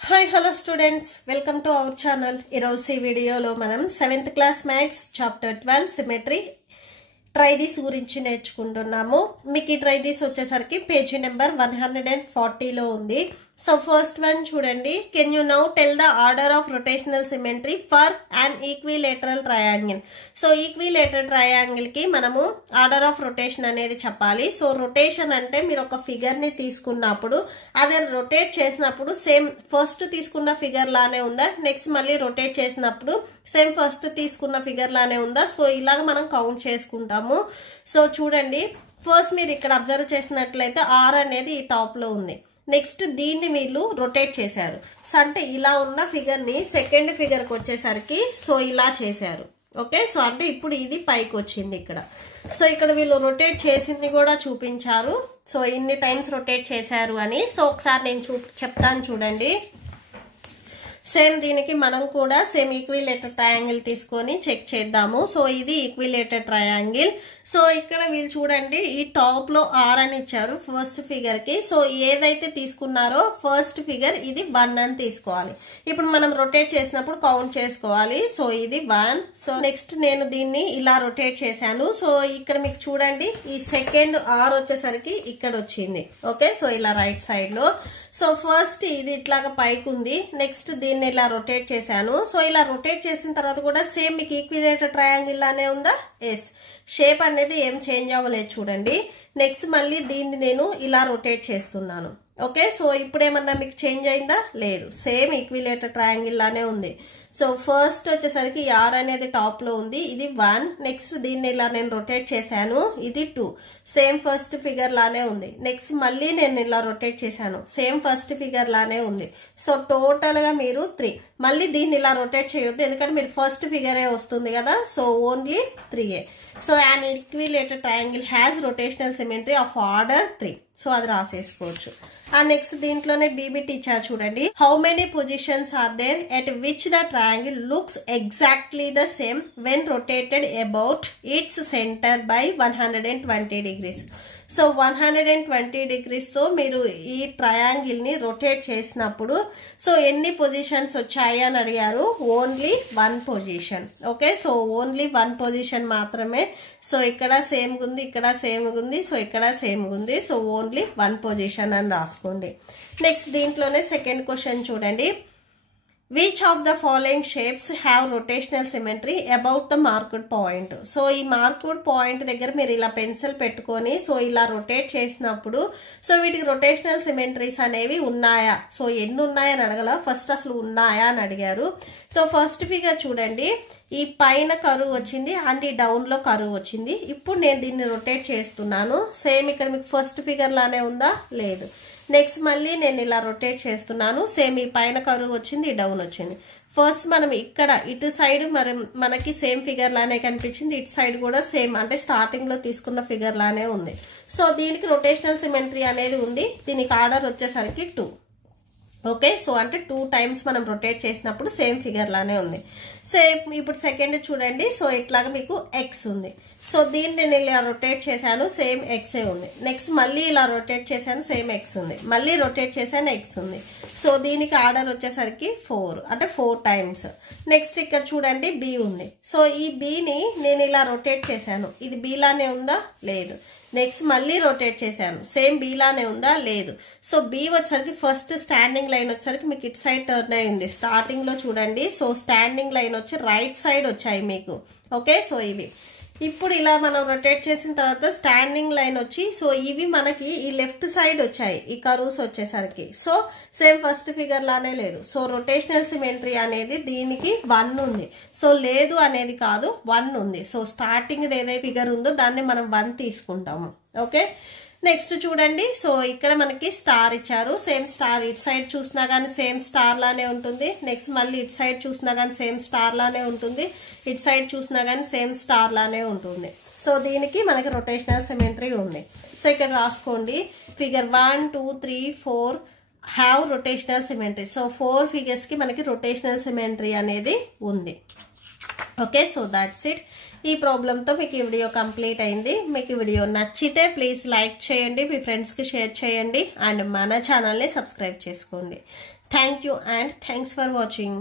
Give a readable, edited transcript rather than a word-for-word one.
Hi, hello students. Welcome to our channel. ఈరోజు ఈ వీడియోలో మనం 7th class maths chapter 12 symmetry try this గురించి నేర్చుకుంటున్నాము. మీకు ఈ ట్రై దిస్ వచ్చేసరికి పేజీ నెంబర్ 140 లో ఉంది. సో ఫస్ట్ వన్ చూడండి. Can you now tell the order of rotational symmetry for an equilateral triangle. So equilateral triangle కి మనము ఆర్డర్ ఆఫ్ రొటేషన్ అనేది చెప్పాలి. సో రొటేషన్ అంటే మీరు ఒక ఫిగర్ ని తీసుకున్నప్పుడు అది రొటేట్ చేసినప్పుడు సేమ్ ఫస్ట్ తీసుకున్న ఫిగర్ లానే ఉందా, నెక్స్ట్ మళ్ళీ రొటేట్ చేసినప్పుడు సేమ్ ఫస్ట్ తీసుకున్న ఫిగర్ లానే ఉందా. సో ఇలాగ మనం కౌంట్ చేసుకుంటాము. సో చూడండి, ఫస్ట్ మీరు ఇక్కడ అబ్జర్వ్ చేసినట్లయితే ఆర్ అనేది ఈ టాప్ లో ఉంది. నెక్స్ట్ దీన్ని వీళ్ళు రొటేట్ చేశారు. సో అంటే ఇలా ఉన్న ఫిగర్ ని సెకండ్ ఫిగర్ కి వచ్చేసరికి సో ఇలా చేశారు. ఓకే, సో అంటే ఇప్పుడు ఇది పైకి వచ్చింది ఇక్కడ. సో ఇక్కడ వీళ్ళు రొటేట్ చేసింది కూడా చూపించారు. సో ఇన్ని టైమ్స్ రొటేట్ చేశారు అని. సో ఒకసారి నేను చెప్తాను చూడండి. సేమ్ దీనికి మనం కూడా సేమ్ ఈక్విలేటర్ ట్రయాంగిల్ తీసుకొని చెక్ చేద్దాము. సో ఇది ఈక్విలేటర్ ట్రయాంగిల్. సో ఇక్కడ వీళ్ళు చూడండి, ఈ టాప్ లో ఆర్ అని ఇచ్చారు ఫస్ట్ ఫిగర్ కి. సో ఏదైతే తీసుకున్నారో ఫస్ట్ ఫిగర్ ఇది 1 అని తీసుకోవాలి. ఇప్పుడు మనం రొటేట్ చేసినప్పుడు కౌంట్ చేసుకోవాలి. సో ఇది 1. సో నెక్స్ట్ నేను దీన్ని ఇలా రొటేట్ చేశాను. సో ఇక్కడ మీకు చూడండి, ఈ సెకండ్ ఆర్ వచ్చేసరికి ఇక్కడ వచ్చింది. ఓకే, సో ఇలా రైట్ సైడ్ లో. సో ఫస్ట్ ఇది ఇట్లాగా పైకి ఉంది. నెక్స్ట్ దీన్ని ఇలా రొటేట్ చేశాను. సో ఇలా రొటేట్ చేసిన తర్వాత కూడా సేమ్ మీకు ఈక్విలేటర్ ట్రయాంగిల్ లానే ఉందా? ఎస్, షేప్ అనేది ఏం చేంజ్ అవ్వలేదు చూడండి. నెక్స్ట్ మళ్ళీ దీన్ని నేను ఇలా రొటేట్ చేస్తున్నాను. ఓకే, సో ఇప్పుడు ఏమన్నా మీకు చేంజ్ అయిందా? లేదు, సేమ్ ఈక్విలేటర్ ట్రయాంగిల్ లానే ఉంది. సో ఫస్ట్ వచ్చేసరికి ఆర్ అనేది టాప్ లో ఉంది, ఇది 1. నెక్స్ట్ దీన్ని ఇలా నేను రొటేట్ చేశాను, ఇది 2. సేమ్ ఫస్ట్ ఫిగర్ లానే ఉంది. నెక్స్ట్ మళ్ళీ నేను ఇలా రొటేట్ చేశాను, సేమ్ ఫస్ట్ ఫిగర్ లానే ఉంది. సో టోటల్ గా మీరు 3. మళ్ళీ దీన్ని ఇలా రొటేట్ చేయొద్దు, ఎందుకంటే మీరు ఫస్ట్ ఫిగరే వస్తుంది కదా. So only 3. So an equilateral triangle has rotational symmetry of order 3. So అది రాసేసుకోవచ్చు. నెక్స్ట్ దీంట్లోనే బీబీటీ ఇచ్చారు చూడండి. How many positions are there at which the triangle looks exactly the same when rotated about its centre by 120 degrees. So 120 degrees తో మీరు ఈ triangle ని రొటేట్ చేసినప్పుడు సో ఎన్ని పొజిషన్స్ వచ్చాయి అని అడిగారు. Only 1 position. Okay, so only 1 position మాత్రమే. సో ఇక్కడ సేమ్ ఉంది, ఇక్కడ సేమ్ ఉంది, సో ఇక్కడ సేమ్ ఉంది. సో ఓన్లీ 1 పొజిషన్ అని రాసుకోండి. నెక్స్ట్ దీంట్లోనే సెకండ్ క్వశ్చన్ చూడండి. Which of the following shapes have rotational symmetry about the marked point? So ఈ మార్క్డ్ పాయింట్ దగ్గర మీరు ఇలా పెన్సిల్ పెట్టుకొని సో ఇలా రొటేట్ చేసినప్పుడు సో వీటికి రొటేషనల్ సిమెట్రీస్ అనేవి ఉన్నాయా, సో ఎన్ని ఉన్నాయని అడగల, ఫస్ట్ అసలు ఉన్నాయా అని అడిగారు. సో ఫస్ట్ ఫిగర్ చూడండి, ఈ పైన కరువు వచ్చింది అండ్ ఈ డౌన్ లో కరువు వచ్చింది. ఇప్పుడు నేను దీన్ని రొటేట్ చేస్తున్నాను. సేమ్ ఇక్కడ మీకు ఫస్ట్ ఫిగర్ లానే ఉందా? లేదు. నెక్స్ట్ మళ్ళీ నేను ఇలా రొటేట్ చేస్తున్నాను, సేమ్ ఈ పైన కరువు వచ్చింది, ఈ డౌన్ వచ్చింది. ఫస్ట్ మనం ఇక్కడ ఇటు సైడ్ మనకి సేమ్ ఫిగర్ లానే కనిపించింది, ఇటు సైడ్ కూడా సేమ్ అంటే స్టార్టింగ్ లో తీసుకున్న ఫిగర్ లానే ఉంది. సో దీనికి రొటేషనల్ సిమెట్రీ అనేది ఉంది. దీనికి ఆర్డర్ వచ్చేసరికి 2. ఓకే, సో అంటే 2 టైమ్స్ మనం రొటేట్ చేసినప్పుడు సేమ్ ఫిగర్ లానే ఉంది. సో ఇప్పుడు సెకండ్ చూడండి, సో ఇట్లాగా మీకు ఎక్స్ ఉంది. సో దీన్ని నేను ఇలా రొటేట్ చేశాను, సేమ్ ఎక్సే ఉంది. నెక్స్ట్ మళ్ళీ ఇలా రొటేట్ చేశాను, సేమ్ ఎక్స్ ఉంది. మళ్ళీ రొటేట్ చేశాను, ఎక్స్ ఉంది. సో దీనికి ఆర్డర్ వచ్చేసరికి 4, అంటే 4 టైమ్స్. నెక్స్ట్ ఇక్కడ చూడండి బి ఉంది. సో ఈ బిని నేను ఇలా రొటేట్ చేశాను, ఇది బి లానే ఉందా? లేదు. నెక్స్ట్ మళ్ళీ రొటేట్ చేశాను, సేమ్ బి లానే ఉందా? లేదు. సో బి వచ్చేసరికి ఫస్ట్ స్టాండింగ్ లైన్ వచ్చేసరికి మీకు ఇటు సైడ్ టర్న్ అయింది. స్టార్టింగ్ లో చూడండి, సో స్టాండింగ్ లైన్ వచ్చి రైట్ సైడ్ వచ్చాయి మీకు. ఓకే, సో ఇవి ఇప్పుడు ఇలా మనం రొటేట్ చేసిన తర్వాత స్టాండింగ్ లైన్ వచ్చి సో ఇవి మనకి ఈ లెఫ్ట్ సైడ్ వచ్చాయి, ఈ కర్వ్స్ వచ్చేసరికి. సో సేమ్ ఫస్ట్ ఫిగర్ లానే లేదు. సో రొటేషనల్ సిమెట్రీ అనేది దీనికి 1 ఉంది. సో లేదు అనేది కాదు, 1 ఉంది. సో స్టార్టింగ్ ఏదైతే ఫిగర్ ఉందో దాన్ని మనం 1 తీసుకుంటాము. ఓకే, నెక్స్ట్ చూడండి, సో ఇక్కడ మనకి స్టార్ ఇచ్చారు. సేమ్ స్టార్ ఇటు సైడ్ చూసినా కానీ సేమ్ స్టార్ లానే ఉంటుంది. నెక్స్ట్ మళ్ళీ ఇటు సైడ్ చూసినా కానీ సేమ్ స్టార్ లానే ఉంటుంది. ఇటు సైడ్ చూసినా కానీ సేమ్ స్టార్ లానే ఉంటుంది. సో దీనికి మనకి రొటేషనల్ సిమెట్రీ ఉంది. సో ఇక్కడ రాసుకోండి, figure 1, 2, 3, 4 have rotational symmetry. So 4 figures కి మనకి రొటేషనల్ సిమెట్రీ అనేది ఉంది. Okay, so that's it. ఈ ప్రాబ్లంతో మీకు ఈ వీడియో కంప్లీట్ అయింది. మీకు ఈ వీడియో నచ్చితే ప్లీజ్ లైక్ చేయండి, మీ ఫ్రెండ్స్కి షేర్ చేయండి అండ్ మన ఛానల్ని సబ్స్క్రైబ్ చేసుకోండి. Thank you and thanks for watching.